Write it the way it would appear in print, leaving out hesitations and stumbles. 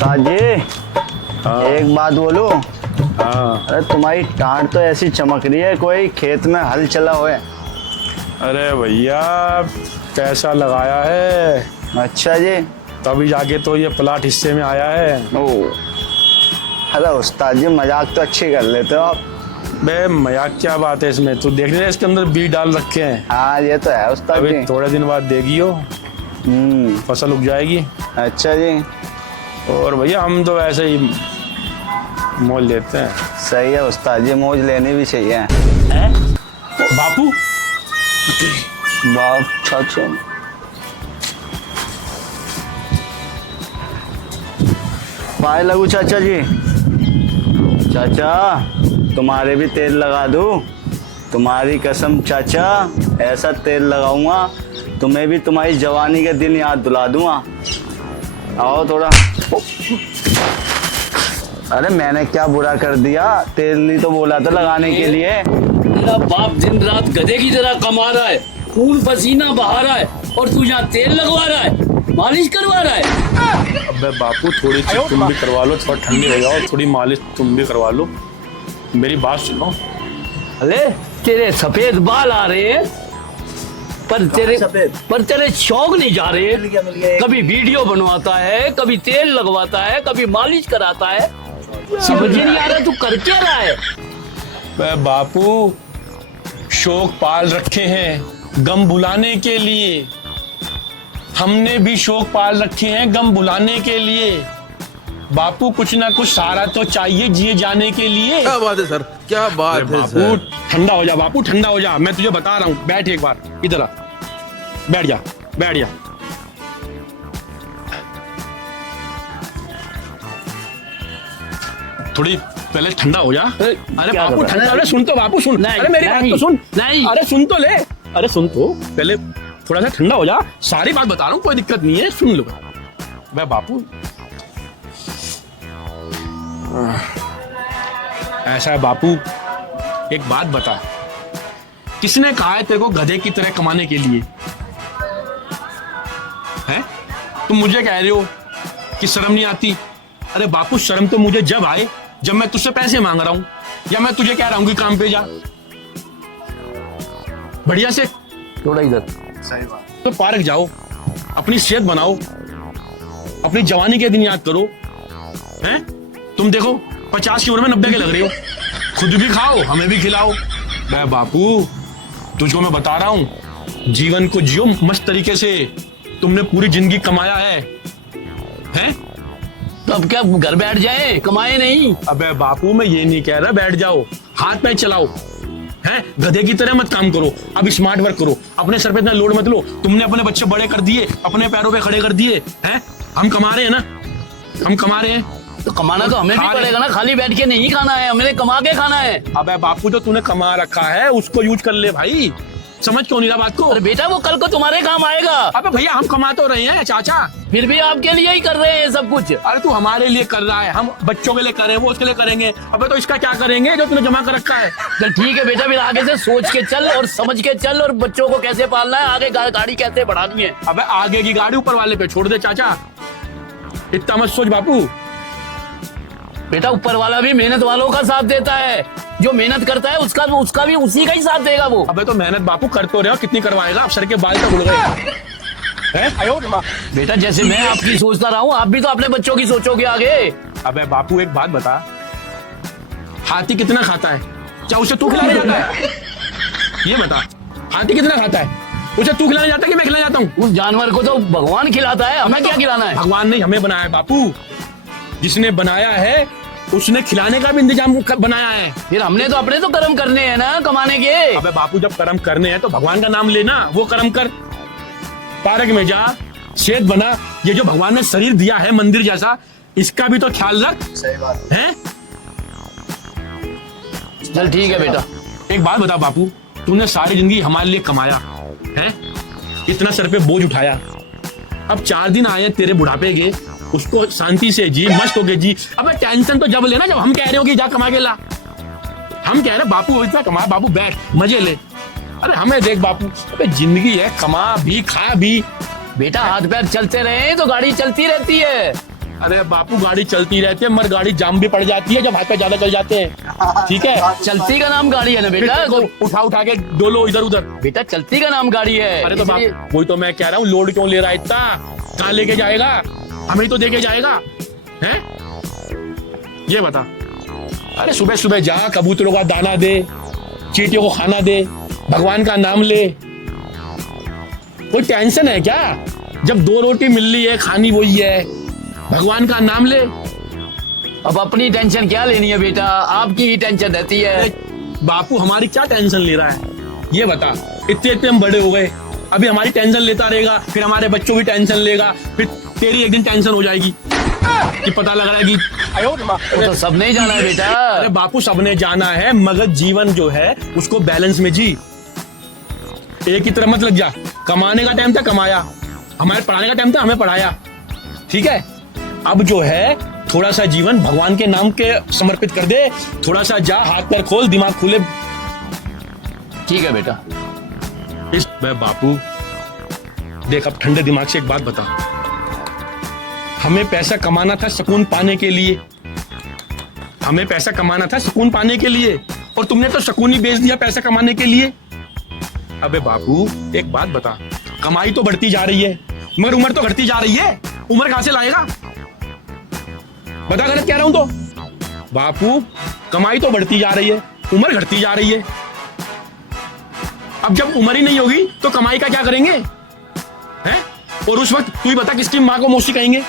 उस्ताद जी एक बात बोलूं। हाँ। अरे तुम्हारी टांट तो ऐसी चमक रही है कोई खेत में हल चला हुआ है। अरे भैया पैसा लगाया है अच्छा जी। तभी जाके तो ये प्लाट हिस्से में आया है। ओ अरे उस्ताद जी मजाक तो अच्छी कर लेते हो आप। बे मजाक क्या बात है इसमें, तू देख रहे इसके अंदर बीज डाल रखे हैं। हाँ ये तो है उस्ताद अभी जी। थोड़े दिन बाद देगी हो, फसल उग जाएगी। अच्छा जी। और भैया हम तो ऐसे ही मोल लेते हैं। सही है उस्ताद जी, मौज लेनी भी चाहिए। हैं? बापू बाप चाचा पाए लगू चाचा जी। चाचा तुम्हारे भी तेल लगा दूं? तुम्हारी कसम चाचा ऐसा तेल लगाऊंगा तुम्हें भी तुम्हारी जवानी के दिन याद दिला दूंगा। आओ थोड़ा। अरे मैंने क्या बुरा कर दिया, तेल नहीं तो बोला था लगाने के लिए। तेरा बाप दिन रात गधे की तरह कमा रहा है, खून पसीना बहा रहा है और तू यहाँ तेल लगवा रहा है, मालिश करवा रहा है। अबे बापू थोड़ी सी तुम भी करवा लो, थोड़ा ठंडी हो जाओ, थोड़ी मालिश तुम भी करवा लो। मेरी बात सुनो। अरे तेरे सफेद बाल आ रहे हैं पर तेरे शौक नहीं जा रहे। कभी वीडियो बनवाता है, कभी तेल लगवाता है, कभी मालिश कराता है, समझ ही नहीं आ रहा तू कर क्या रहा है। बे बापू शौक पाल रखे हैं गम भुलाने के लिए। हमने भी शौक पाल रखे हैं गम भुलाने के लिए। बापू कुछ ना कुछ सहारा तो चाहिए जिए जाने के लिए। क्या बात है सर, क्या बात है बापू सर। ठंडा हो जा बापू, ठंडा हो जा। मैं तुझे बता रहा हूँ, बैठ एक बार इधर आ, बैठ जा बैठ जा। थोड़ी पहले ठंडा हो जा। अरे क्या बापू कर रहा है? ठंडा, अरे सुन तो बापू सुन। नहीं, अरे मेरी बात नहीं, तो सुन। नहीं। अरे सुन तो ले, अरे सुन तो पहले थोड़ा सा ठंडा हो जा। सारी बात बता रहा हूँ, कोई दिक्कत नहीं है, सुन लो। मैं बापू ऐसा है बापू, एक बात बता, किसने कहा है तेरे को गधे की तरह कमाने के लिए? हैं? तुम मुझे कह रहे हो कि शर्म नहीं आती? अरे बापू शर्म तो मुझे जब आए जब मैं तुझसे पैसे मांग रहा हूं या मैं तुझे कह रहा हूं कि काम पे जा। बढ़िया से थोड़ा इधर। सही बात। तो पार्क जाओ, अपनी सेहत बनाओ, अपनी जवानी के दिन याद करो। हैं? तुम देखो 50 की उम्र में 90 के लग रहे हो, खुद भी खाओ हमें भी खिलाओ। मैं बापू तुझको मैं बता रहा हूं, जीवन को जियो मस्त तरीके से। तुमने पूरी जिंदगी कमाया है, हैं? तो अब क्या घर बैठ जाए, कमाए नहीं? अबे बापू मैं ये नहीं कह रहा बैठ जाओ, हाथ पैर चलाओ, हैं? गधे की तरह मत काम करो, अब स्मार्ट वर्क करो, अपने सर पे इतना लोड मत लो। तुमने अपने बच्चे बड़े कर दिए, अपने पैरों पे खड़े कर दिए, हैं? हम कमा रहे हैं ना, हम कमा रहे हैं। तो कमाना तो हमें भी खा- पड़ेगा ना, खाली बैठ के नहीं खाना है, हमें कमा के खाना है। अबे बापू जो तूने कमा रखा है उसको यूज कर ले भाई, समझ क्यों नहीं रहा बात को? अरे बेटा वो कल को तुम्हारे काम आएगा। अबे भैया हम कमा तो रहे हैं चाचा। फिर भी आपके लिए ही कर रहे हैं सब कुछ। अरे तू हमारे लिए कर रहा है, हम बच्चों के लिए कर रहे हैं, वो उसके लिए करेंगे। अबे तो इसका क्या करेंगे जो तूने जमा कर रखा है? चल ठीक है बेटा, फिर आगे से सोच के चल और समझ के चल, और बच्चों को कैसे पालना है, आगे गाड़ी कैसे बढ़ानी है। अबे आगे की गाड़ी ऊपर वाले पे छोड़ दे चाचा, इतना मत सोच बापू। बेटा ऊपर वाला भी मेहनत वालों का साथ देता है, जो मेहनत करता है उसका भी उसी का ही साथ देगा वो। अबे तो मेहनत बापू कर तो रहे हो, कितनी करवाएगा? अब सर के बाल तक उड़ गए हैं? बेटा जैसे मैं आपकी सोचता रहा हूँ, आप भी तो अपने बच्चों की सोचोगे आगे। अबे बापू एक बात बता, हाथी कितना खाता है? क्या उसे तू खिलाने जाता है? ये बता, हाथी कितना खाता है? उसे तू खिलाने जाता है कि मैं खिलाने जाता हूँ? उस जानवर को तो भगवान खिलाता है, हमें क्या खिलाना है? भगवान ने हमें बनाया है बापू, जिसने बनाया है उसने खिलाने का भी इंतजाम बनाया है। फिर हमने तो अपने तो कर्म करने हैं ना कमाने के। अबे बापू जब कर्म करने हैं तो भगवान का नाम लेना, वो कर्म कर। पार्क में जा, सेहत बना, ये जो भगवान ने शरीर दिया है मंदिर जैसा, इसका भी तो ख्याल रख। सही बात हैं? चल ठीक है बेटा। एक बात बता बापू, तूने सारी जिंदगी हमारे लिए कमाया है, इतना सर पे बोझ उठाया, अब 4 दिन आए तेरे बुढ़ापे के, उसको शांति से जी, मस्त होके जी। अबे टेंशन तो जब लेना जब हम कह रहे हो कि जा कमा के ला। हम कह रहे बापू इतना कमा, बापू बैठ मजे ले। अरे हमें देख बापू, अबे जिंदगी है, कमा भी खा भी। बेटा हाथ पैर चलते रहे तो गाड़ी चलती रहती है। अरे बापू गाड़ी चलती रहती है मगर गाड़ी जाम भी पड़ जाती है जब हाथ पे ज्यादा चल जाते हैं, ठीक है। चलती का नाम गाड़ी है ना बेटा। को उठा उठा के डोलो इधर उधर। बेटा चलती का नाम गाड़ी है। अरे तो इसलिए- बाप वही तो मैं कह रहा हूँ, लोड क्यों ले रहा है इतना? कहाँ लेके जाएगा? हमें ही तो देके जाएगा, हैं? ये बता। अरे सुबह सुबह जा, कबूतरों का दाना दे, चींटियों को खाना दे, भगवान का नाम ले। कोई टेंशन है क्या? जब 2 रोटी मिल रही है, खानी वही है, भगवान का नाम ले। अब अपनी टेंशन क्या लेनी है बेटा, आपकी ही टेंशन रहती है। अरे बापू हमारी क्या टेंशन ले रहा है? ये बता, इतने इतने हम बड़े हो गए, अभी हमारी टेंशन लेता रहेगा, फिर हमारे बच्चों की टेंशन लेगा, फिर तेरी एक दिन टेंशन हो जाएगी कि पता लग रहा है कि वो तो सब नहीं जाना है बेटा। अरे बापू सबने जाना है, मगर जीवन जो है उसको बैलेंस में जी। एक ही तरफ मत लग जा। कमाने का टाइम था कमाया, हमारे पढ़ाने का टाइम था हमें पढ़ाया, ठीक है। अब जो है थोड़ा सा जीवन भगवान के नाम के समर्पित कर दे, थोड़ा सा जा, हाथ पैर खोल, दिमाग खुले। ठीक है बेटा। इस बापू देख, अब ठंडे दिमाग से एक बात बता, हमें पैसा कमाना था सुकून पाने के लिए, हमें पैसा कमाना था सुकून पाने के लिए, और तुमने तो सुकून ही बेच दिया पैसा कमाने के लिए। अबे बापू एक बात बता, कमाई तो बढ़ती जा रही है मगर उम्र तो घटती जा रही है, उम्र कहां से लाएगा? बता गलत कह रहा हूं तो? बापू कमाई तो बढ़ती जा रही है, उम्र घटती जा रही है। अब जब उम्र ही नहीं होगी तो कमाई का क्या करेंगे, हैं? और उस वक्त तू ही बता किसकी माँ को मौसी कहेंगे?